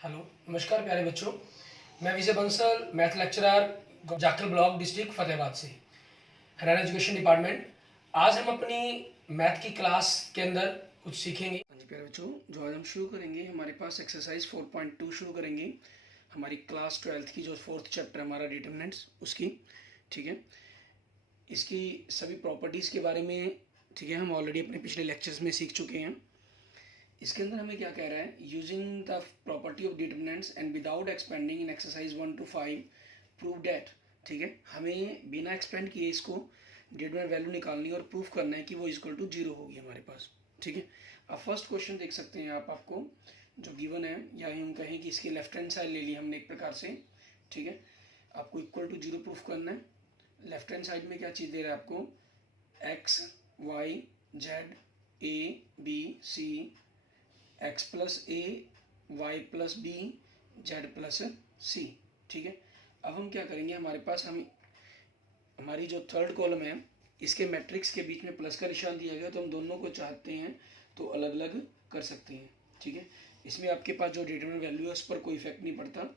Hello, नमस्कार प्यारे बच्चों। मैं Vijay Bansal, math lecturer, Jakhal block, district Fatehabad से, हरियाणा एजुकेशन डिपार्टमेंट। आज हम अपनी मैथ की क्लास के अंदर कुछ सीखेंगे। हाँ जी प्यारे बच्चों, जो आज हम शुरू करेंगे, हमारे पास एक्सरसाइज 4.2 शुरू करेंगे, हमारी क्लास 12th की, जो 4th चैप्टर हमारा डिटरमिनेंट्स उसकी। ठीक है, इसकी सभी प्रॉपर्टीज़ के बारे में, ठीक है, हम ऑलरेडी अपने पिछले लेक्चर्स में सीख चुके हैं। इसके अंदर हमें क्या कह रहा है, using the property of determinants and without expanding in exercise 1 to 5 prove that. ठीक है, हमें बिना एक्सपेंड किए इसको डिटरमिनेंट वैल्यू निकालनी और प्रूफ करना है कि वो इक्वल टू 0 होगी हमारे पास। ठीक है, अब फर्स्ट क्वेश्चन देख सकते हैं आप, आपको जो गिवन है, या हम कहें कि इसकी लेफ्ट हैंड साइड ले ली हमने एक प्रकार से। ठीक है, आपको इक्वल टू 0 प्रूफ करना है। लेफ्ट हैंड साइड में क्या चीज़ दे रहा है आपको, X Y Z A B C, X plus A Y plus B Z plus C. ठीक है, अब हम क्या करेंगे, हमारे पास हमारी जो थर्ड कॉलम है, इसके मैट्रिक्स के बीच में प्लस का निशान दिया गया, तो हम दोनों को चाहते हैं तो अलग अलग कर सकते हैं। ठीक है, इसमें आपके पास जो डिटरमिनेंट वैल्यू है उस पर कोई इफेक्ट नहीं पड़ता।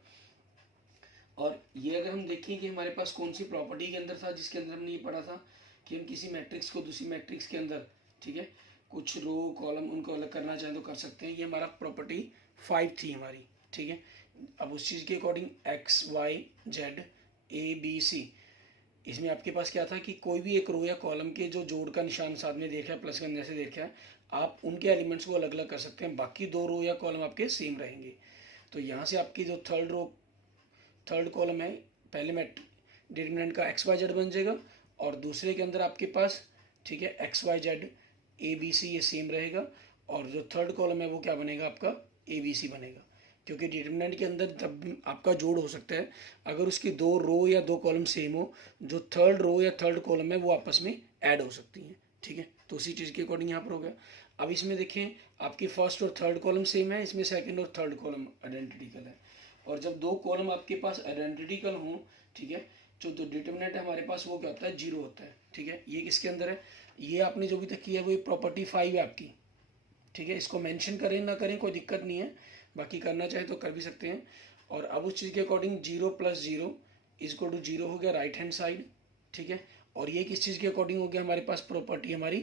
और ये अगर हम देखें कि हमारे पास कौन सी प्रॉपर्टी के अंदर था, जिसके अंदर हमने ये पढ़ा था कि हम किसी मैट्रिक्स को दूसरी मैट्रिक्स के अंदर, ठीक है, कुछ रो कॉलम उनको अलग करना चाहें तो कर सकते हैं। ये हमारा प्रॉपर्टी 5 थी हमारी। ठीक है, अब उस चीज़ के according x Y Z A B c, इसमें आपके पास क्या था कि कोई भी एक रो या कॉलम के जो जोड़ का निशान साथ में देखा है, प्लस का जैसे देखा है, आप उनके एलिमेंट्स को अलग अलग कर सकते हैं, बाकी दो रो या कॉलम आपके सेम रहेंगे। तो यहाँ से आपकी जो थर्ड कॉलम है, पहले में डिटरमिनेंट का एक्स वाई जेड बन जाएगा, और दूसरे के अंदर आपके पास, ठीक है, x Y Z A B c ये सेम रहेगा, और जो थर्ड कॉलम है वो क्या बनेगा आपका, ए बी सी बनेगा। क्योंकि डिटरमिनेंट के अंदर तब आपका जोड़ हो सकता है अगर उसकी दो रो या दो कॉलम सेम हो, जो थर्ड रो या थर्ड कॉलम है वो आपस में ऐड हो सकती हैं। ठीक है, तो उसी चीज़ के अकॉर्डिंग यहाँ पर हो गया। अब इसमें देखें, आपकी फर्स्ट और थर्ड कॉलम सेम है, इसमें सेकंड और थर्ड कॉलम आइडेंटिकल है। और जब दो कॉलम आपके पास आइडेंटिकल हों, ठीक है, जो तो डिटरमिनेंट है हमारे पास वो क्या होता है, 0 होता है। ठीक है, ये किसके अंदर है, ये आपने जो भी तक किया है वो प्रॉपर्टी 5 है आपकी। ठीक है, इसको मेंशन करें ना करें कोई दिक्कत नहीं है, बाकी करना चाहे तो कर भी सकते हैं। और अब उस चीज़ के अकॉर्डिंग 0 + 0 इजक्वल टू 0 हो गया राइट हैंड साइड। ठीक है, और ये किस चीज़ के अकॉर्डिंग हो गया हमारे पास, प्रॉपर्टी हमारी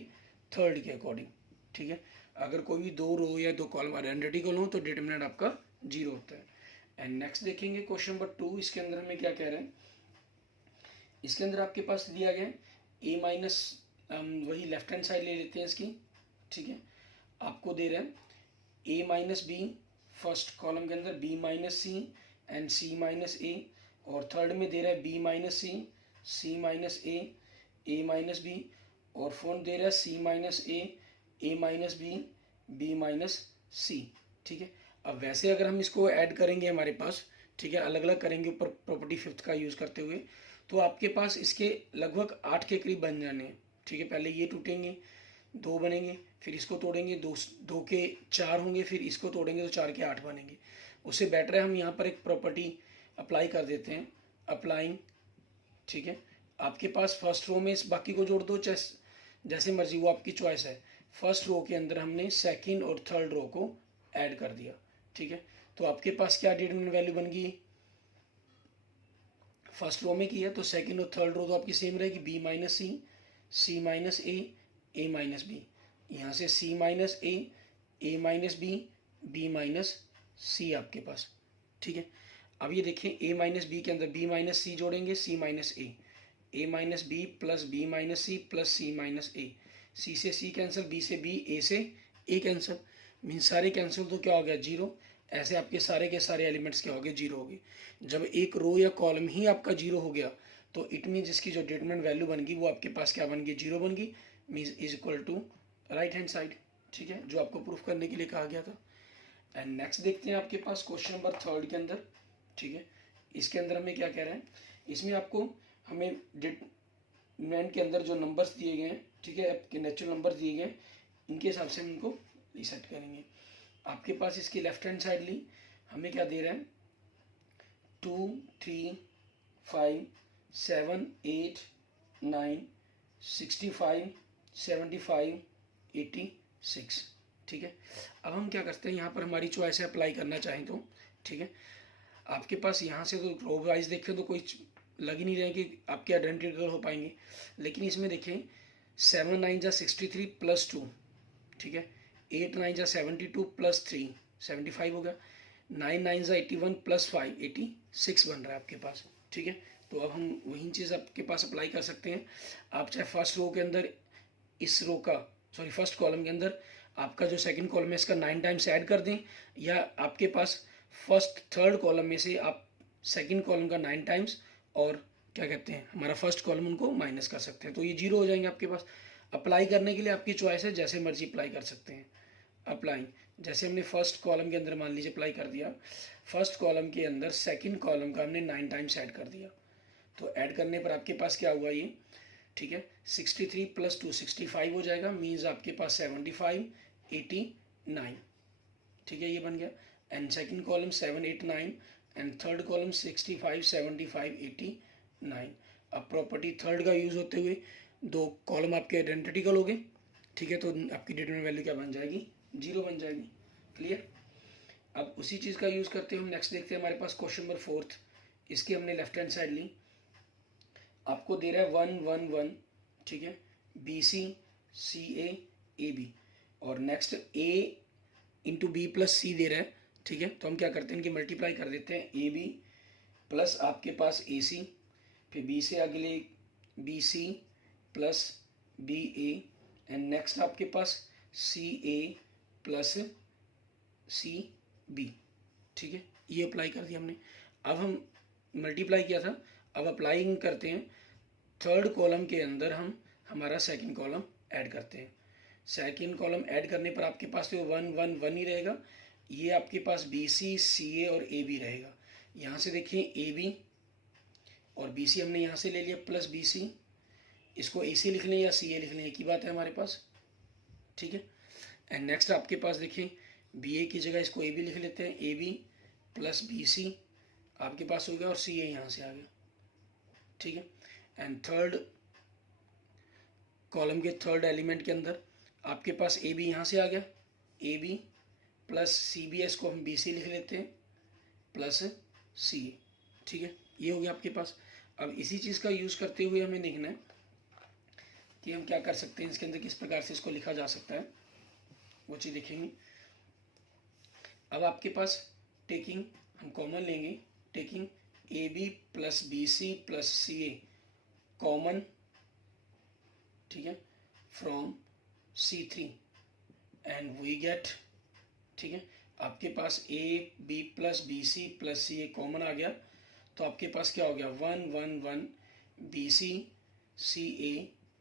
थर्ड के अकॉर्डिंग। ठीक है, अगर कोई भी दो रो या दो कॉलम आइडेंटिकल हो तो डिटरमिनेंट आपका 0 होता है। एंड नेक्स्ट देखेंगे क्वेश्चन नंबर 2, इसके अंदर हमें क्या कह रहे हैं, इसके अंदर आपके पास दिया गया ए माइनस, वही लेफ्ट हैंड साइड ले लेते हैं इसकी। ठीक है, आपको दे रहे हैं A minus B, first column के अंदर B minus C and C minus A, और थर्ड में दे रहा है B minus C minus A minus B, और फोर्थ दे रहा है C minus A minus B minus C. ठीक है, अब वैसे अगर हम इसको ऐड करेंगे हमारे पास, ठीक है, अलग अलग करेंगे ऊपर प्रॉपर्टी 5th का यूज़ करते हुए, तो आपके पास इसके लगभग 8 के करीब बन जाने हैं। ठीक है, पहले ये टूटेंगे, 2 बनेंगे, फिर इसको तोड़ेंगे, दो के 4 होंगे, फिर इसको तोड़ेंगे तो 4 के 8 बनेंगे। उससे बेटर है हम यहाँ पर एक प्रॉपर्टी अप्लाई कर देते हैं, अप्लाइंग। ठीक है, आपके पास फर्स्ट रो में इस बाकी को जोड़ दो, जैसे मर्जी, वो आपकी चॉइस है। फर्स्ट रो के अंदर हमने सेकंड और थर्ड रो को ऐड कर दिया। ठीक है, तो आपके पास क्या डिटरमिनेंट वैल्यू बन गई, फर्स्ट रो में की है तो सेकंड और थर्ड रो तो आपकी सेम रहेगी, B minus C minus A minus B, यहाँ से सी minus A minus B minus सी आपके पास। ठीक है, अब ये देखें, ए माइनस बी के अंदर बी माइनस सी जोड़ेंगे, C minus A minus B plus B minus C minus ए, सी से सी कैंसिल, बी से बी, ए से ए कैंसिल, मीन सारे कैंसिल तो क्या हो गया, 0। ऐसे आपके सारे के सारे एलिमेंट्स क्या हो गए, 0 हो गए। जब एक रो या कॉलम ही आपका 0 हो गया तो इट मीन जिसकी जो डिटरमिनेंट वैल्यू बन गई वो आपके पास क्या बन गई, 0 बन गई, mean is equal to right hand side. ठीक है, जो आपको प्रूफ करने के लिए कहा गया था। एंड नेक्स्ट देखते हैं आपके पास क्वेश्चन नंबर 3 के अंदर। ठीक है, इसके अंदर हमें क्या कह रहे हैं, इसमें आपको हमें डिटरमिनेंट के अंदर जो नंबर्स दिए गए हैं, ठीक है, आपके नेचुरल नंबर दिए गए हैं, इनके हिसाब से हम इनको रीसेट करेंगे। आपके पास इसकी लेफ्ट हैंड साइड ली, हमें क्या दे रहे हैं, 2 3 5 7 8 9 65 75 86। ठीक है, अब हम क्या करते हैं, यहाँ पर हमारी चॉइस है अप्लाई करना चाहें तो। ठीक है। आपके पास यहाँ से तो रो वाइज देखें तो कोई लग ही नहीं रहा है कि आपके आइडेंटिकल हो पाएंगे, लेकिन इसमें देखें 7 9 जा 63 प्लस 2, ठीक है। 8 9 जा 72 प्लस 3 75 हो गया। 9 9 जा 81 प्लस 5 86 बन रहा है आपके पास, ठीक है। तो अब हम वही चीज़ आपके पास अप्लाई कर सकते हैं। आप चाहे फर्स्ट रो के अंदर इस रो का फर्स्ट कॉलम के अंदर आपका जो सेकंड कॉलम है इसका 9 टाइम्स ऐड कर दें, या आपके पास फर्स्ट थर्ड कॉलम में से आप सेकंड कॉलम का 9 टाइम्स और क्या कहते हैं हमारा फर्स्ट कॉलम उनको माइनस कर सकते हैं, तो ये जीरो हो जाएंगे आपके पास। अप्लाई करने के लिए आपकी चॉइस है, जैसे मर्जी अप्लाई कर सकते हैं। अप्लाई जैसे हमने फर्स्ट कॉलम के अंदर मान लीजिए अप्लाई कर दिया, फर्स्ट कॉलम के अंदर सेकंड कॉलम का हमने 9 टाइम्स ऐड कर दिया, तो ऐड करने पर आपके पास क्या हुआ ये, ठीक है। 63 प्लस 2 65 हो जाएगा, मीन्स आपके पास 75 89, ठीक है, ये बन गया। And second column 7 8 9 and third column 65 75 89। अब प्रॉपर्टी थर्ड का यूज़ होते हुए दो कॉलम आपके आइडेंटिकल हो गए, ठीक है, तो आपकी डिटरमिनेंट वैल्यू क्या बन जाएगी, 0 बन जाएगी। क्लियर। अब उसी चीज़ का यूज़ करते हुए हम नेक्स्ट देखते हैं हमारे पास क्वेश्चन नंबर 4। इसकी हमने लेफ्ट हैंड साइड ली, आपको दे रहा है 1 1 1, ठीक है, b c c a b, और next a into b plus c दे रहा है, ठीक है। तो हम क्या करते हैं, इनकी मल्टीप्लाई कर देते हैं, ए बी प्लस आपके पास ए सी, फिर बी से अगले b C plus b a, and next आपके पास सी ए प्लस सी बी, ठीक है, ये अप्लाई कर दिया हमने। अब हम मल्टीप्लाई किया था, अब अप्लाइंग करते हैं थर्ड कॉलम के अंदर हम हमारा सेकंड कॉलम ऐड करते हैं। सेकंड कॉलम ऐड करने पर आपके पास तो 1 1 1 ही रहेगा, ये आपके पास बी सी सी ए और ए बी रहेगा। यहाँ से देखिए ए बी और बी सी हमने यहाँ से ले लिया प्लस बी सी, इसको ए सी लिख लें या सी ए लिख लें, एक ही बात है हमारे पास, ठीक है। एंड नेक्स्ट आपके पास देखिए बी ए की जगह इसको ए बी लिख लेते हैं, a B plus B c आपके पास हो गया और सी ए यहाँ से आ गया, ठीक है। एंड थर्ड कॉलम के थर्ड एलिमेंट के अंदर आपके पास ए बी यहाँ से आ गया, a B plus c b s को हम बी सी लिख लेते हैं प्लस सी ए, ठीक है, ये हो गया आपके पास। अब इसी चीज़ का यूज़ करते हुए हमें देखना है कि हम क्या कर सकते हैं, इसके अंदर किस प्रकार से इसको लिखा जा सकता है, वो चीज़ देखेंगे। अब आपके पास टेकिंग हम कॉमन लेंगे, taking a B plus B C plus C A common, ठीक है, from C3 and we gate, ठीक है, आपके पास A B plus B C plus C A common आ गया, तो आपके पास क्या हो गया 1 1 1 B c c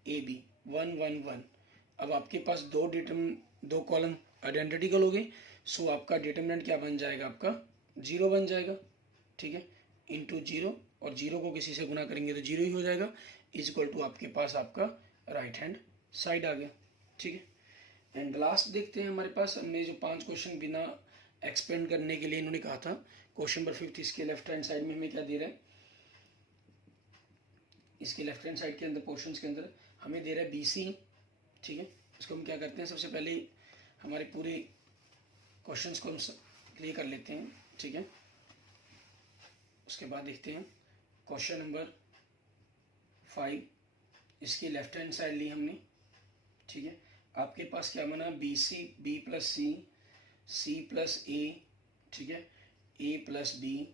a B 1 1 1। अब आपके पास दो कॉलम आइडेंटिकल हो गए, सो आपका डिटरमिनेंट क्या बन जाएगा, आपका 0 बन जाएगा, ठीक है, इंटू 0, और 0 को किसी से गुना करेंगे तो 0 ही हो जाएगा, इज इक्वल टू आपके पास आपका राइट हैंड साइड आ गया, ठीक है। एंड लास्ट देखते हैं हमारे पास, हमने जो 5 क्वेश्चन बिना एक्सपेंड करने के लिए इन्होंने कहा था, क्वेश्चन नंबर 5 इसके लेफ्ट हैंड साइड में हमें क्या दे रहा है, इसके लेफ्ट हैंड साइड के अंदर पोर्शंस के अंदर हमें दे रहा है बी सी, ठीक है। इसको हम क्या करते हैं, सबसे पहले हमारे पूरे क्वेश्चंस को हम क्लियर कर लेते हैं, ठीक है। उसके बाद देखते हैं क्वेश्चन नंबर 5, इसकी लेफ्ट हैंड साइड ली हमने, ठीक है। आपके पास क्या बना, B C B plus C plus A, ठीक है, ए प्लस बी,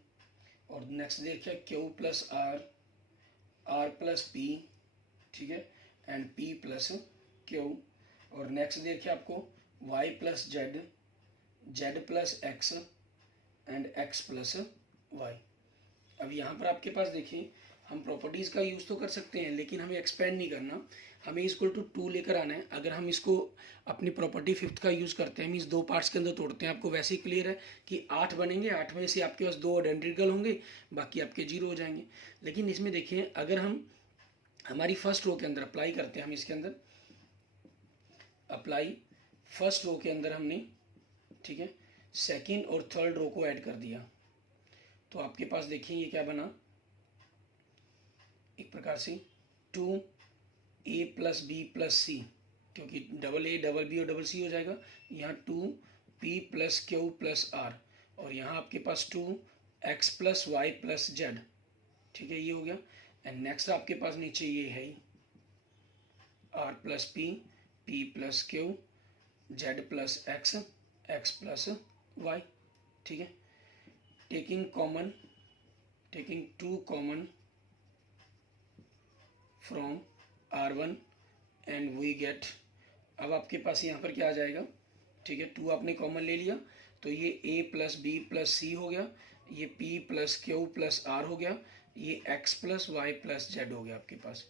और नेक्स्ट देखिए Q plus R plus P, ठीक है, एंड पी प्लस क्यू, और नेक्स्ट देखिए आपको Y plus Z plus X and X plus Y. अब यहाँ पर आपके पास देखिए हम प्रॉपर्टीज़ का यूज़ तो कर सकते हैं, लेकिन हमें एक्सपेंड नहीं करना, हमें इक्वल टू 2 लेकर आना है। अगर हम इसको अपनी प्रॉपर्टी 5th का यूज़ करते हैं, मीन्स 2 पार्ट्स के अंदर तोड़ते हैं, आपको वैसे ही क्लियर है कि 8 बनेंगे, 8 में से आपके पास 2 आइडेंटिकल होंगे, बाकी आपके 0 हो जाएंगे। लेकिन इसमें देखिए अगर हम हमारी फर्स्ट रो के अंदर अप्लाई करते हैं, हम इसके अंदर अप्लाई फर्स्ट रो के अंदर हमने, ठीक है, सेकेंड और थर्ड रो को ऐड कर दिया, तो आपके पास देखिए ये क्या बना, एक प्रकार से 2a प्लस बी प्लस सी, क्योंकि डबल ए डबल बी और डबल सी हो जाएगा, यहाँ 2p plus q plus are, और यहाँ आपके पास 2x plus y plus z, ठीक है, ये हो गया। एंड नेक्स्ट आपके पास नीचे ये है r plus p plus q, z plus x plus y, ठीक है। Taking two common from R1 and we get, अब आपके पास यहाँ पर क्या आ जाएगा, ठीक है, 2 आपने कॉमन ले लिया तो ये a plus b plus c हो गया, ये p plus q plus r हो गया, ये x plus y plus z हो गया आपके पास।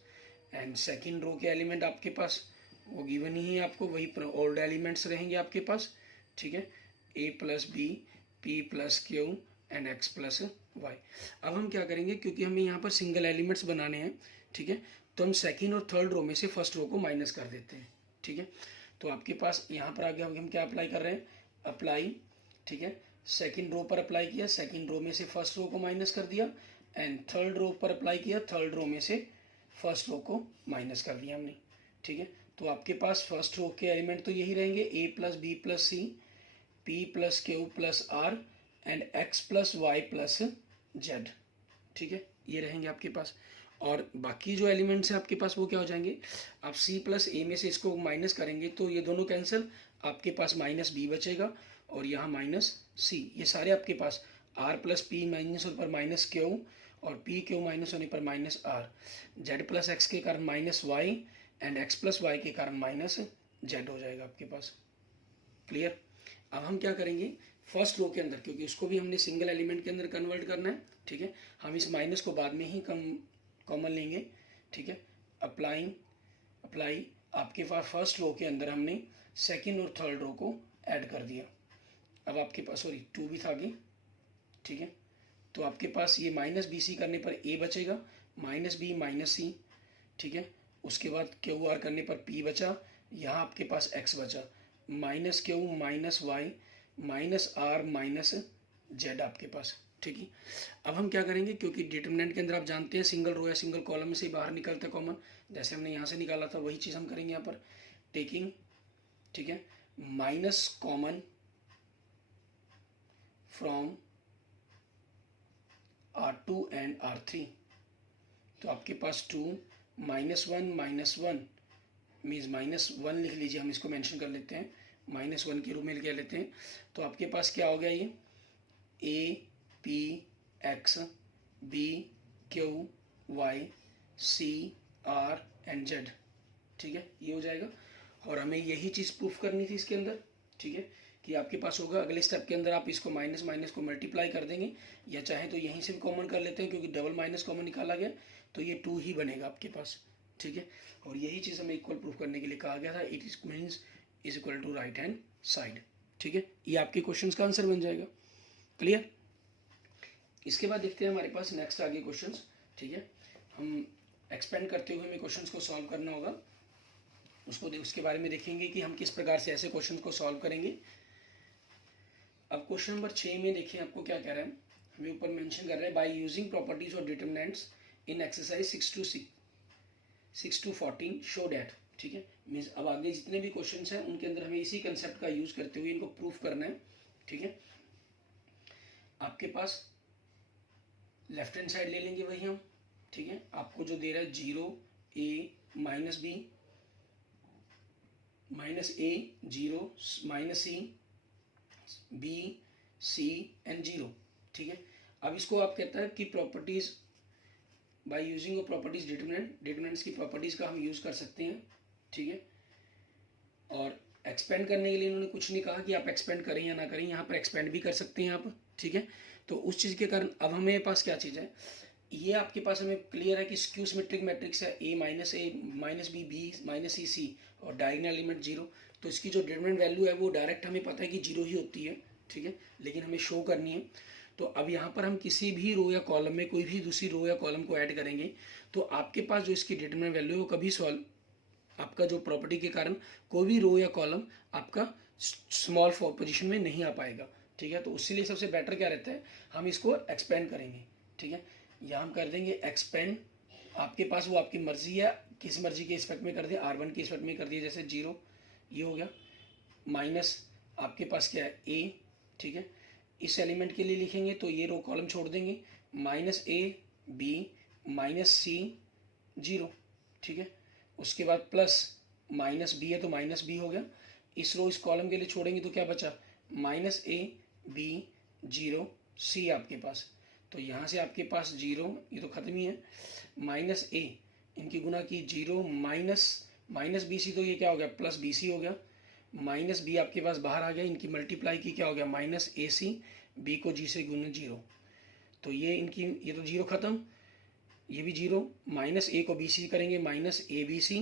एंड सेकेंड रो के एलिमेंट आपके पास वो गिवन ही है आपको, वही ओल्ड एलिमेंट्स रहेंगे आपके पास, ठीक है, a plus b, p plus q and x plus Y. अब हम क्या करेंगे, क्योंकि हमें यहाँ पर सिंगल एलिमेंट्स बनाने हैं, ठीक है, तो हम सेकेंड और थर्ड रो में से फर्स्ट रो को माइनस कर देते हैं, ठीक है। तो आपके पास यहाँ पर आगे हम क्या अप्लाई कर रहे हैं, अप्लाई, ठीक है, सेकंड रो पर अप्लाई किया, सेकंड रो में से फर्स्ट रो को माइनस कर दिया, एंड थर्ड रो पर अप्लाई किया, थर्ड रो में से फर्स्ट रो को माइनस कर दिया हमने, ठीक है। तो आपके पास फर्स्ट रो के एलिमेंट तो यही रहेंगे, a plus b plus c, p plus q plus r and x plus y plus z, ठीक है, ये रहेंगे आपके पास। और बाकी जो एलिमेंट्स हैं आपके पास वो क्या हो जाएंगे, आप c प्लस a में से इसको माइनस करेंगे तो ये दोनों कैंसिल, आपके पास माइनस b बचेगा और यहाँ माइनस c, ये सारे आपके पास r प्लस पी माइनस होने पर माइनस क्यू और p क्यू माइनस होने पर minus r, z plus x के कारण minus y and x plus y के कारण माइनस जेड हो जाएगा आपके पास। क्लियर। अब हम क्या करेंगे, फर्स्ट रो के अंदर, क्योंकि उसको भी हमने सिंगल एलिमेंट के अंदर कन्वर्ट करना है, ठीक है, हम इस माइनस को बाद में ही कॉमन लेंगे, ठीक है। अप्लाई आपके पास फर्स्ट रो के अंदर हमने सेकंड और थर्ड रो को ऐड कर दिया। अब आपके पास सॉरी 2 भी था आगे, ठीक है, तो आपके पास ये माइनस बी सी करने पर a बचेगा, माइनस बी माइनस सी, ठीक है, उसके बाद क्यू आर करने पर p बचा, यहाँ आपके पास x बचा, minus q minus y minus r minus z आपके पास, ठीक है। अब हम क्या करेंगे, क्योंकि डिटरमिनेंट के अंदर आप जानते हैं सिंगल रो या सिंगल कॉलम में से बाहर निकलता है कॉमन, जैसे हमने यहाँ से निकाला था वही चीज़ हम करेंगे यहाँ पर, टेकिंग, ठीक है, minus common from R2 and R3, तो आपके पास 2 minus one means minus one लिख लीजिए, हम इसको मेंशन कर लेते हैं, माइनस वन के रूप में लिख लेते हैं। तो आपके पास क्या हो गया, ये a p x b q y c r and z, ठीक है, ये हो जाएगा। और हमें यही चीज़ प्रूफ करनी थी इसके अंदर, ठीक है, कि आपके पास होगा अगले स्टेप के अंदर आप इसको माइनस माइनस को मल्टीप्लाई कर देंगे, या चाहे तो यहीं से भी कॉमन कर लेते हैं, क्योंकि डबल माइनस कॉमन निकाला गया तो ये 2 ही बनेगा आपके पास, ठीक है। और यही चीज़ हमें इक्वल प्रूफ करने के लिए कहा गया था, it is means is equal to right hand side, ठीक है, ये आपके क्वेश्चन का आंसर बन जाएगा। क्लियर। इसके बाद देखते हैं हमारे पास नेक्स्ट आगे क्वेश्चन, ठीक है, हम एक्सपेंड करते हुए हमें क्वेश्चन को सॉल्व करना होगा, उसके बारे में देखेंगे कि हम किस प्रकार से ऐसे क्वेश्चन को सॉल्व करेंगे। अब क्वेश्चन नंबर 6 में देखिए आपको क्या कह रहा है, हमें ऊपर मेंशन कर रहा है, बाय यूजिंग प्रॉपर्टीज और determinants in exercise 6 to 14 show that, ठीक है, मीन्स अब आगे जितने भी क्वेश्चंस हैं उनके अंदर हमें इसी कंसेप्ट का यूज करते हुए इनको प्रूफ करना है, ठीक है। आपके पास लेफ्ट हैंड साइड ले लेंगे वही हम, ठीक है, आपको जो दे रहा है 0 a minus B minus a 0 minus c b c and 0, ठीक है। अब इसको आप कहता है कि properties by using properties determinants की प्रॉपर्टीज का हम यूज कर सकते हैं, ठीक है। और एक्सपेंड करने के लिए इन्होंने कुछ नहीं कहा कि आप एक्सपेंड करें या ना करें, यहाँ पर एक्सपेंड भी कर सकते हैं आप, ठीक है। तो उस चीज़ के कारण अब हमें पास क्या चीज़ है, ये आपके पास हमें क्लियर है कि स्क्यू सिमेट्रिक मैट्रिक्स है, a माइनस बी माइनस सी और डायगोनल एलिमेंट 0, तो इसकी जो डिटरमिनेंट वैल्यू है वो डायरेक्ट हमें पता है कि 0 ही होती है, ठीक है, लेकिन हमें शो करनी है। तो अब यहाँ पर हम किसी भी रो या कॉलम में कोई भी दूसरी रो या कॉलम को ऐड करेंगे तो आपके पास जो इसकी डिटरमिनेंट वैल्यू है वो कभी आपका जो प्रॉपर्टी के कारण कोई भी रो या कॉलम आपका स्मॉल पोजीशन में नहीं आ पाएगा, ठीक है। तो उसके लिए सबसे बेटर क्या रहता है, हम इसको एक्सपेंड करेंगे, ठीक है। यहाँ हम कर देंगे एक्सपेंड, आपके पास वो आपकी मर्जी है, किस मर्जी के रिस्पेक्ट में कर दिया, R1 के रिस्पेक्ट में कर दिया, जैसे 0 ये हो गया, माइनस आपके पास क्या है a, ठीक है, इस एलिमेंट के लिए लिखेंगे तो ये रो कॉलम छोड़ देंगे, माइनस ए बी माइनस सी 0, ठीक है। उसके बाद प्लस माइनस बी है तो माइनस बी हो गया। इस रो इस कॉलम के लिए छोड़ेंगे तो क्या बचा, माइनस ए बी 0 सी आपके पास। तो यहाँ से आपके पास 0, ये तो खत्म ही है, माइनस ए इनकी गुना की 0 माइनस बी सी, तो ये क्या हो गया प्लस बी सी हो गया। माइनस बी आपके पास बाहर आ गया, इनकी मल्टीप्लाई की क्या हो गया माइनस ए सी, बी को जी से गुना 0, तो ये इनकी ये तो 0 खत्म, ये भी 0। माइनस ए को बी सी करेंगे minus a B c,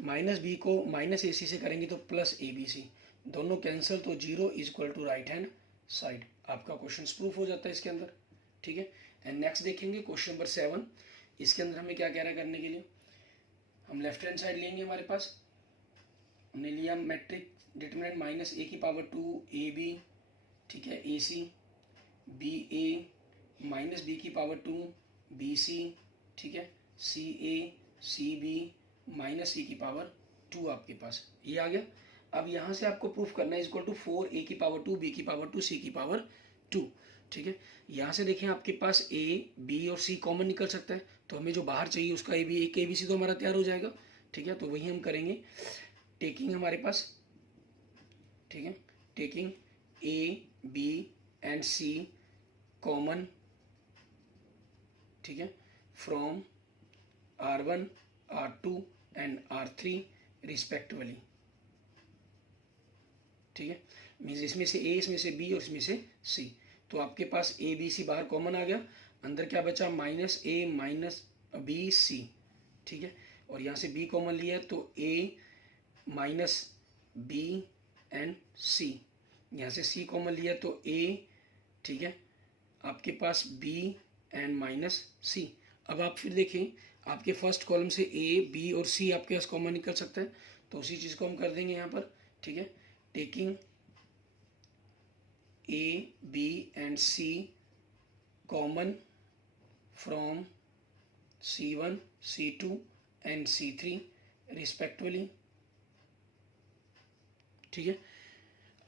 minus b को माइनस ए सी से करेंगे तो प्लस ए बी सी, दोनों कैंसिल, तो 0 is equal to right hand side. आपका क्वेश्चन प्रूफ हो जाता है इसके अंदर, ठीक है। एंड नेक्स्ट देखेंगे क्वेश्चन नंबर 7। इसके अंदर हमें क्या कह रहा है करने के लिए, हम लेफ्ट हैंड साइड लेंगे, हमारे पास हमने लिया मैट्रिक डिटरमिनेंट माइनस ए की पावर 2 ए बी, ठीक है, ए सी बी ए माइनस बी की पावर 2 बी सी, ठीक है, सी ए सी बी माइनस सी की पावर 2 आपके पास ये आ गया। अब यहाँ से आपको प्रूफ करना है इक्वल टू 4 ए की पावर 2 बी की पावर 2 सी की पावर 2, ठीक है। यहाँ से देखें आपके पास ए बी और सी कॉमन निकल सकता है, तो हमें जो बाहर चाहिए उसका ए बी सी तो हमारा तैयार हो जाएगा, ठीक है। तो वही हम करेंगे, टेकिंग हमारे पास, ठीक है, taking a b and c common, ठीक है, from R1 R2 and R3 respectively, ठीक है। मीन्स इसमें से ए, इसमें से बी और इसमें से सी, तो आपके पास ए बी सी बाहर कॉमन आ गया, अंदर क्या बचा minus A minus B C, ठीक है। और यहाँ से बी कॉमन लिया तो ए माइनस बी एंड सी, यहाँ से सी कॉमन लिया तो ए, ठीक है, आपके पास बी एंड माइनस सी। अब आप फिर देखें आपके फर्स्ट कॉलम से ए बी और सी आपके पास कॉमन निकल सकता है, तो उसी चीज़ को हम कर देंगे यहाँ पर, ठीक है। Taking a b and c common from C1 C2 and C3 respectively, ठीक है।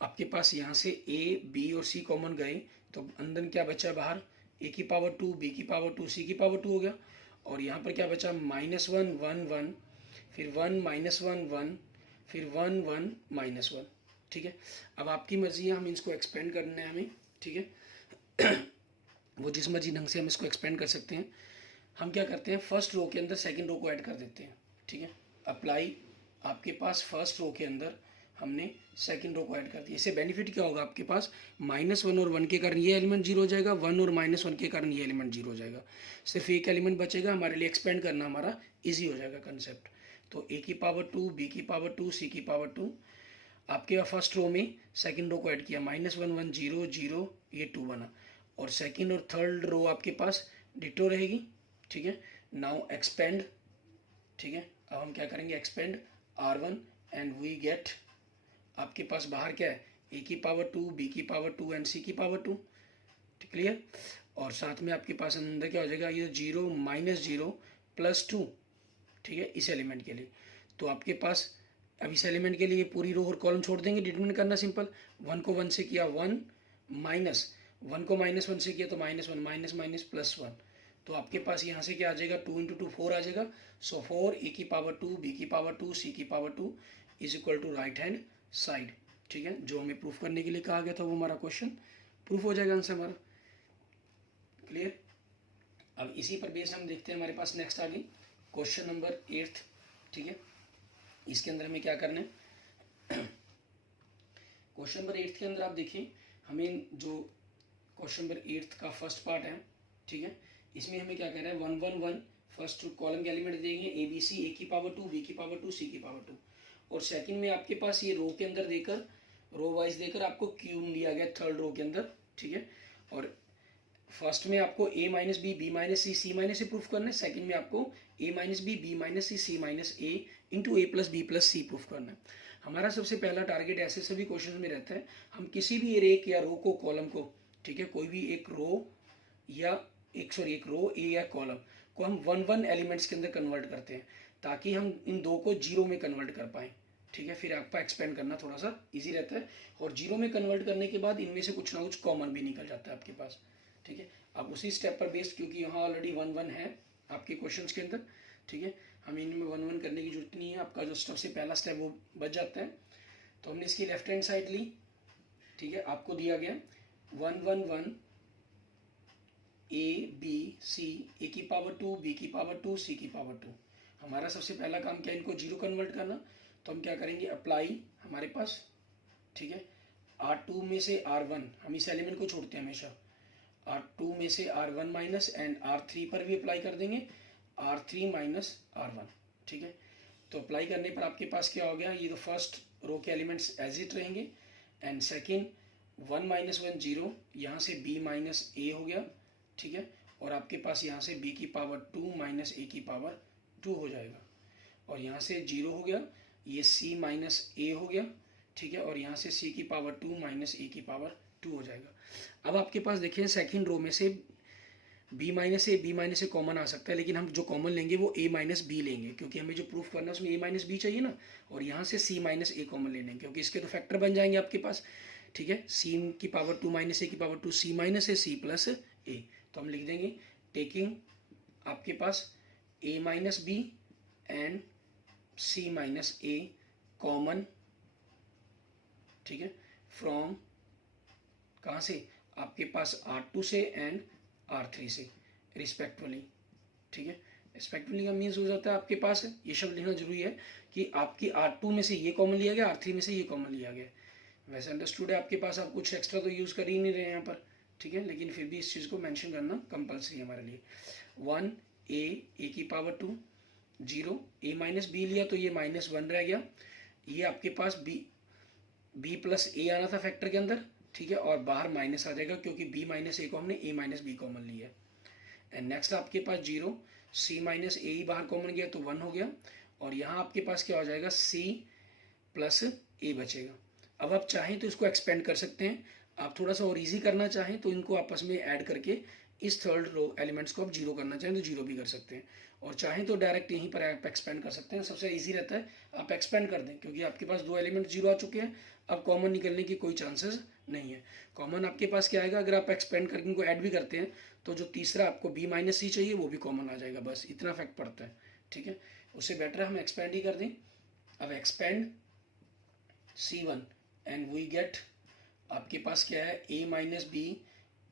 आपके पास यहाँ से ए बी और सी कॉमन गए, तो अंदर क्या बचा बाहर, ए की पावर 2 बी की पावर 2 सी की पावर 2 हो गया, और यहाँ पर क्या बचा -1 1 1, फिर 1 -1 1, फिर 1 1 -1, ठीक है। अब आपकी मर्जी है, हम इसको एक्सपेंड करना है हमें, ठीक है। वो जिस मर्जी ढंग से हम इसको एक्सपेंड कर सकते हैं। हम क्या करते हैं, फर्स्ट रो के अंदर सेकंड रो को ऐड कर देते हैं, ठीक है। अप्लाई, आपके पास फर्स्ट रो के अंदर हमने सेकंड रो को ऐड कर दिया, इससे बेनिफिट क्या होगा आपके पास, -1 और 1 के कारण ये एलिमेंट 0 हो जाएगा, 1 और -1 के कारण ये एलिमेंट 0 हो जाएगा, सिर्फ एक एलिमेंट बचेगा, हमारे लिए एक्सपेंड करना हमारा ईजी हो जाएगा कंसेप्ट। तो ए की पावर 2 बी की पावर 2 सी की पावर 2, आपके फर्स्ट रो में सेकंड रो को ऐड किया, -1 1 0 0, ये 2 बना, और सेकंड और थर्ड रो आपके पास डिटो रहेगी, ठीक है। नाउ एक्सपेंड, ठीक है। अब हम क्या करेंगे, expand R1 and we gate, आपके पास बाहर क्या है, ए की पावर 2 बी की पावर 2 एंड सी की पावर 2, क्लियर। और साथ में आपके पास अंदर क्या हो जाएगा, ये 0 -0 +2, ठीक है, इस एलिमेंट के लिए। तो आपके पास अब इस एलिमेंट के लिए पूरी रो और कॉलम छोड़ देंगे, डिटरमिनेंट करना सिंपल, 1 को 1 से किया 1 -1 को -1 से किया तो -1 माइनस +1, तो आपके पास यहाँ से क्या आ जाएगा, 2 × 2 4 आ जाएगा। सो 4 ए की पावर 2 बी की पावर 2 सी की power 2 is equal to right hand side, ठीक है। जो हमें प्रूफ करने के लिए कहा गया था वो हमारा क्वेश्चन प्रूफ हो जाएगा, आंसर हमारा क्लियर। अब इसी पर बेस हम देखते हैं, हमारे पास नेक्स्ट आ गई क्वेश्चन नंबर 8, ठीक है। इसके अंदर हमें क्या करना है, क्वेश्चन नंबर 8 के अंदर आप देखिए, हमें जो क्वेश्चन नंबर 8 का फर्स्ट पार्ट है, ठीक है, इसमें हमें क्या कह रहा है, 1 1 1 फर्स्ट कॉलम के एलिमेंट देंगे, ए बी सी, ए की पावर 2 बी की पावर 2 सी की पावर 2, और सेकंड में आपके पास ये रो के अंदर देकर, रो वाइज देकर आपको क्यूब लिया गया थर्ड रो के अंदर, ठीक है। और फर्स्ट में आपको a minus b b minus c c minus से प्रूफ करना है, सेकंड में आपको a minus b b minus c c minus a into a plus b plus c proof करना है। हमारा सबसे पहला टारगेट ऐसे सभी क्वेश्चन में रहता है, हम किसी भी एक या रो को, कॉलम को, ठीक है, कोई भी एक रो या एक रो ए या कॉलम को हम 1 1 एलिमेंट्स के अंदर कन्वर्ट करते हैं, ताकि हम इन दो को जीरो में कन्वर्ट कर पाएँ, ठीक है, फिर आपका एक्सपेंड करना थोड़ा सा इजी रहता है, और जीरो में कन्वर्ट करने के बाद इनमें से कुछ ना कुछ कॉमन भी निकल जाता है आपके पास। ठीक है, अब उसी स्टेप पर बेस्ड, क्योंकि यहाँ ऑलरेडी 1 1 है आपके क्वेश्चंस के अंदर, ठीक है, हमें इनमें 1 1 करने की जरूरत नहीं है, आपका जो सबसे पहला स्टेप वो बच जाता है। तो हमने इसकी लेफ्ट हैंड साइड ली, ठीक है, आपको दिया गया 1 1 1 ए बी सी, ए की पावर 2, बी की पावर 2, सी की पावर 2। हमारा सबसे पहला काम क्या है, इनको जीरो कन्वर्ट करना। तो हम क्या करेंगे, अप्लाई हमारे पास, ठीक है, R2 में से R1, हम इस एलिमेंट को छोड़ते हैं हमेशा, R2 में से R1 माइनस, एंड R3 पर भी अप्लाई कर देंगे R3 माइनस R1। ठीक है, तो अप्लाई करने पर आपके पास क्या हो गया, ये तो फर्स्ट रो के एलिमेंट्स एज इट रहेंगे, एंड सेकेंड 1 माइनस 1 जीरो, यहाँ से b माइनस ए हो गया, ठीक है, और आपके पास यहाँ से b की पावर 2 माइनस ए की पावर 2 हो जाएगा, और यहाँ से जीरो हो गया, ये c माइनस ए हो गया, ठीक है, और यहाँ से c की पावर 2 माइनस ए की पावर 2 हो जाएगा। अब आपके पास देखिए सेकंड रो में से b माइनस ए कॉमन आ सकता है, लेकिन हम जो कॉमन लेंगे वो a माइनस बी लेंगे, क्योंकि हमें जो प्रूफ करना है उसमें a माइनस बी चाहिए ना, और यहाँ से c माइनस ए कॉमन ले लेंगे, क्योंकि इसके तो फैक्टर बन जाएंगे आपके पास। ठीक है, c की पावर 2 माइनस ए की power 2, c minus a, c plus a. तो हम लिख देंगे टेकिंग आपके पास a minus B and c minus a common, ठीक है, फ्रॉम कहाँ से, आपके पास R2 से एंड R3 से रिस्पेक्टिवली। ठीक है, रिस्पेक्टिवली का मीन्स हो जाता है आपके पास, ये शब्द लिखना जरूरी है कि आपकी R2 में से ये कॉमन लिया गया, R3 में से ये कॉमन लिया गया। वैसे अंडरस्टूड है आपके पास, आप कुछ एक्स्ट्रा तो यूज़ कर ही नहीं रहे हैं यहाँ पर, ठीक है, लेकिन फिर भी इस चीज़ को मेंशन करना कंपलसरी है हमारे लिए। 1 ए की पावर 2 जीरो, ए माइनस बी लिया तो ये -1 रह गया, ये आपके पास बी प्लस ए आना था फैक्टर के अंदर, ठीक है, और बाहर माइनस आ जाएगा क्योंकि b माइनस ए को हमने a माइनस बी कॉमन लिया है। एंड नेक्स्ट आपके पास जीरो, c माइनस ए ही बाहर कॉमन गया तो 1 हो गया, और यहाँ आपके पास क्या हो जाएगा, c प्लस ए बचेगा। अब आप चाहें तो इसको एक्सपेंड कर सकते हैं, आप थोड़ा सा और ईजी करना चाहें तो इनको आपस में ऐड करके इस थर्ड रो एलिमेंट्स को आप जीरो करना चाहें तो जीरो भी कर सकते हैं, और चाहें तो डायरेक्ट यहीं पर आप एक्सपेंड कर सकते हैं। सबसे इजी रहता है आप एक्सपेंड कर दें, क्योंकि आपके पास दो एलिमेंट जीरो आ चुके हैं, अब कॉमन निकलने की कोई चांसेस नहीं है। कॉमन आपके पास क्या आएगा, अगर आप एक्सपेंड करके इनको ऐड भी करते हैं तो जो तीसरा आपको b माइनस सी चाहिए वो भी कॉमन आ जाएगा, बस इतना फैक्ट पड़ता है। ठीक है, उससे बेटर है हम एक्सपेंड ही कर दें। अब expand C1 and we gate, आपके पास क्या है, a minus B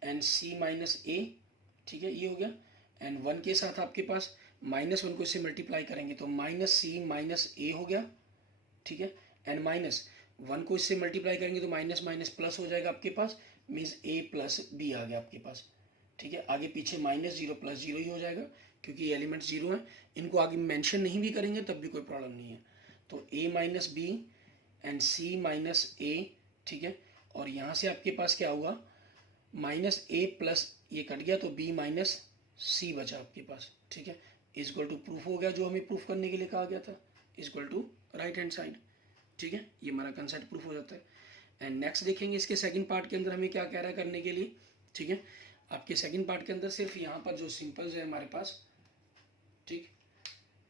and c minus A, ठीक है, ये हो गया, एंड 1 के साथ आपके पास -1 को इससे मल्टीप्लाई करेंगे तो माइनस सी माइनस ए हो गया, ठीक है, एंड -1 को इससे मल्टीप्लाई करेंगे तो माइनस माइनस प्लस हो जाएगा आपके पास, मीन्स a प्लस बी आ गया आपके पास। ठीक है, आगे पीछे -0 + 0 ही हो जाएगा, क्योंकि ये एलिमेंट जीरो हैं, इनको आगे मेंशन नहीं भी करेंगे तब भी कोई प्रॉब्लम नहीं है। तो a minus B and c minus A, ठीक है, और यहाँ से आपके पास क्या होगा, -a प्लस ये कट गया तो b माइनस सी बचा आपके पास। ठीक है, इक्वल टू प्रूफ हो गया जो हमें प्रूफ करने के लिए कहा गया था, equal to right hand side. ठीक है, ये हमारा कंसेप्ट प्रूफ हो जाता है। एंड नेक्स्ट देखेंगे इसके सेकंड पार्ट के अंदर हमें क्या कह रहा है करने के लिए। ठीक है, आपके सेकंड पार्ट के अंदर सिर्फ यहाँ पर जो सिंपल्स है हमारे पास, ठीक,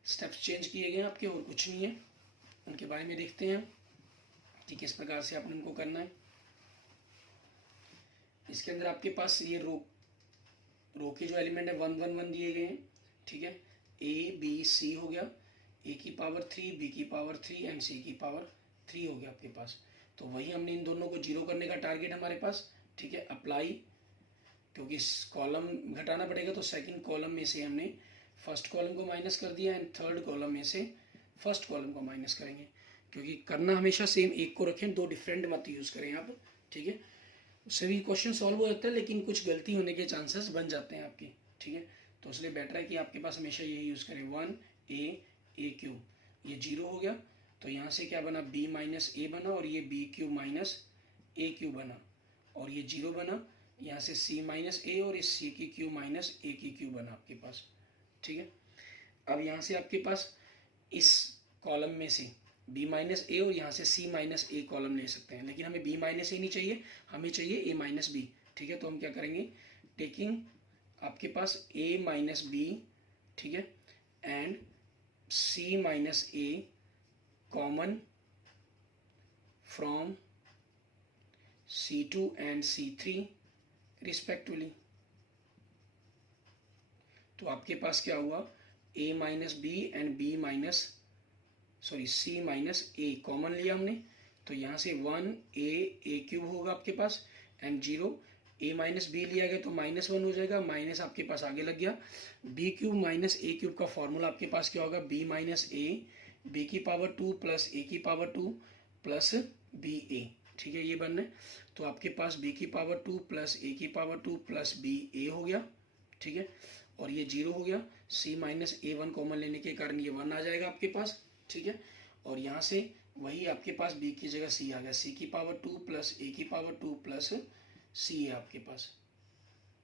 स्टेप्स चेंज किए गए हैं आपके, और कुछ नहीं है, उनके बारे में देखते हैं कि किस प्रकार से आपने उनको करना है। इसके अंदर आपके पास ये रो के जो एलिमेंट है 1 1 1 दिए गए हैं। ठीक है, a b c हो गया, a की पावर 3, b की पावर 3 एंड c की पावर 3 हो गया आपके पास। तो वही हमने इन दोनों को जीरो करने का टारगेट हमारे पास। ठीक है, अप्लाई, क्योंकि कॉलम घटाना पड़ेगा तो सेकंड कॉलम में से हमने फर्स्ट कॉलम को माइनस कर दिया एंड थर्ड कॉलम में से फर्स्ट कॉलम को माइनस करेंगे, क्योंकि करना हमेशा सेम एक को रखें, दो डिफरेंट मत यूज़ करें आप। ठीक है, उससे भी क्वेश्चन सॉल्व हो जाता है, लेकिन कुछ गलती होने के चांसेस बन जाते हैं आपकी। ठीक है, तो इसलिए बेटर है कि आपके पास हमेशा यही यूज़ करें, 1 a क्यूब, ये जीरो हो गया तो यहाँ से क्या बना, b माइनस ए बना, और ये b क्यूब माइनस ए क्यूब बना, और ये जीरो बना, यहाँ से c माइनस ए और इस c की क्यूब माइनस ए की क्यूब बना आपके पास। ठीक है, अब यहाँ से आपके पास इस कॉलम में से b माइनस ए और यहाँ से c माइनस ए कॉलम ले सकते हैं, लेकिन हमें b माइनस ए नहीं चाहिए, हमें चाहिए a माइनस बी। ठीक है, तो हम क्या करेंगे, टेकिंग आपके पास a माइनस बी, ठीक है, and c minus a common from C2 and C3 respectively. तो आपके पास क्या हुआ, a minus B and b minus c minus a common लिया हमने, तो यहाँ से 1 a होगा आपके पास एंड 0 a माइनस बी लिया गया तो -1 हो जाएगा, माइनस आपके पास आगे लग गया, b³ माइनस a³ का फॉर्मूला आपके पास क्या होगा, b minus a b² plus a² plus ba। ठीक है, ये बनना है, तो आपके पास b² plus a² plus ba हो गया। ठीक है, और ये 0 हो गया, c माइनस a1 कॉमन लेने के कारण ये 1 आ जाएगा आपके पास। ठीक है, और यहाँ से वही आपके पास b की जगह c आ गया, c² plus a² plus c है आपके पास।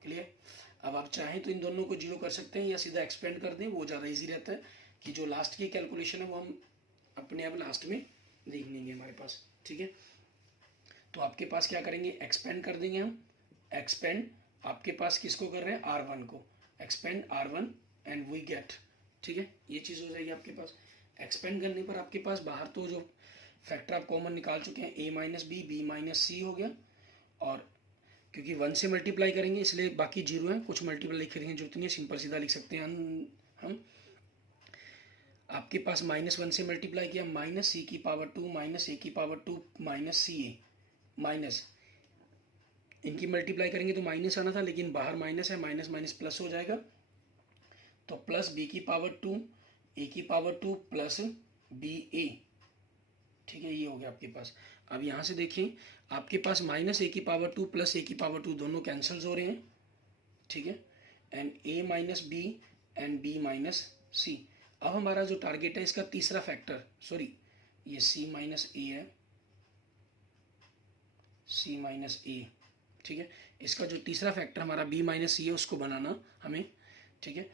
क्लियर। अब आप चाहें तो इन दोनों को 0 कर सकते हैं या सीधा एक्सपेंड कर दें, वो ज़्यादा इजी रहता है कि जो लास्ट की कैलकुलेशन है वो हम अपने आप लास्ट में देख लेंगे हमारे पास। ठीक है, तो आपके पास क्या करेंगे, एक्सपेंड कर देंगे हम। एक्सपेंड आपके पास किसको कर रहे हैं, R1 को, expand R1 and we gate. ठीक है, ये चीज़ हो जाएगी आपके पास। एक्सपेंड करने पर आपके पास बाहर तो जो फैक्टर आप कॉमन निकाल चुके हैं, a माइनस बी माइनस सी हो गया, और क्योंकि 1 से मल्टीप्लाई करेंगे इसलिए बाकी 0 है, कुछ मल्टीप्लाई लिखने की जरूरत नहीं है, सिंपल सीधा लिख सकते हैं हम। आपके पास -1 से मल्टीप्लाई किया, -c² minus a² minus ca, minus इनकी मल्टीप्लाई करेंगे तो माइनस आना था, लेकिन बाहर माइनस है, माइनस माइनस प्लस हो जाएगा, तो plus b² a² plus ba। ठीक है, ये हो गया आपके पास। अब यहाँ से देखिए आपके पास -a² प्लस a² दोनों कैंसल्स हो रहे हैं। ठीक है, and a minus B and b minus C. अब हमारा जो टारगेट है इसका तीसरा फैक्टर, सॉरी ये c माइनस a है, c माइनस a। ठीक है, इसका जो तीसरा फैक्टर हमारा b माइनस सी है उसको बनाना हमें। ठीक है,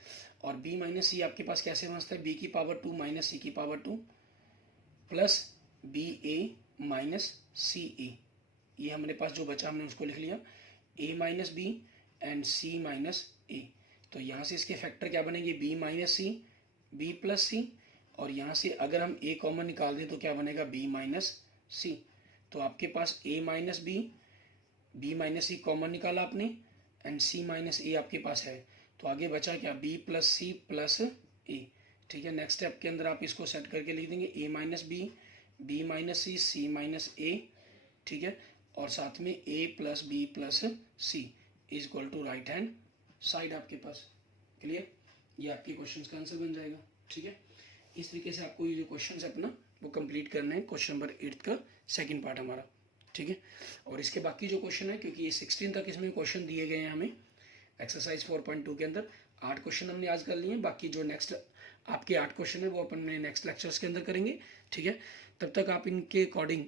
और b माइनस सी आपके पास कैसे बनता है, b² minus c² plus ba minus ca। ये हमारे पास जो बचा हमने उसको लिख लिया, a minus B and c minus a। तो यहाँ से इसके फैक्टर क्या बनेंगे, b minus c b plus c, और यहाँ से अगर हम a कॉमन निकाल दें तो क्या बनेगा, b माइनस सी। तो आपके पास a minus b minus c common निकाला आपने एंड c माइनस a आपके पास है, तो आगे बचा क्या, b plus C plus a। ठीक है, नेक्स्ट स्टेप के अंदर आप इसको सेट करके लिख देंगे a minus b minus c c minus a। ठीक है, और साथ में a plus b plus c is equal to right hand side आपके पास। क्लियर, ये आपके क्वेश्चन का आंसर बन जाएगा। ठीक है, इस तरीके से आपको ये जो क्वेश्चन है अपना वो कंप्लीट करना है, क्वेश्चन नंबर 8 का सेकंड पार्ट हमारा। ठीक है, और इसके बाकी जो क्वेश्चन है, क्योंकि ये 16 तक इसमें क्वेश्चन दिए गए हैं हमें एक्सरसाइज 4.2 के अंदर, 8 क्वेश्चन हमने आज कर लिए हैं, बाकी जो नेक्स्ट आपके 8 क्वेश्चन है वो अपन नेक्स्ट लेक्चर्स के अंदर करेंगे। ठीक है, तब तक आप इनके अकॉर्डिंग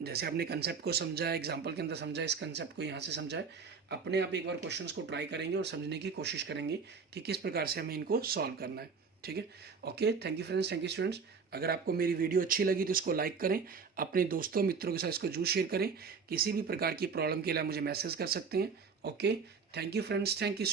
जैसे आपने कंसेप्ट को समझा, एग्जाम्पल के अंदर समझा, इस कंसेप्ट को यहाँ से समझा है, अपने आप एक बार क्वेश्चंस को ट्राई करेंगे और समझने की कोशिश करेंगे कि किस प्रकार से हमें इनको सॉल्व करना है। ठीक है, okay, thank you friends, thank you students. अगर आपको मेरी वीडियो अच्छी लगी तो इसको लाइक करें, अपने दोस्तों मित्रों के साथ इसको जरूर शेयर करें। किसी भी प्रकार की प्रॉब्लम के लिए मुझे मैसेज कर सकते हैं। Okay, thank you friends, thank you.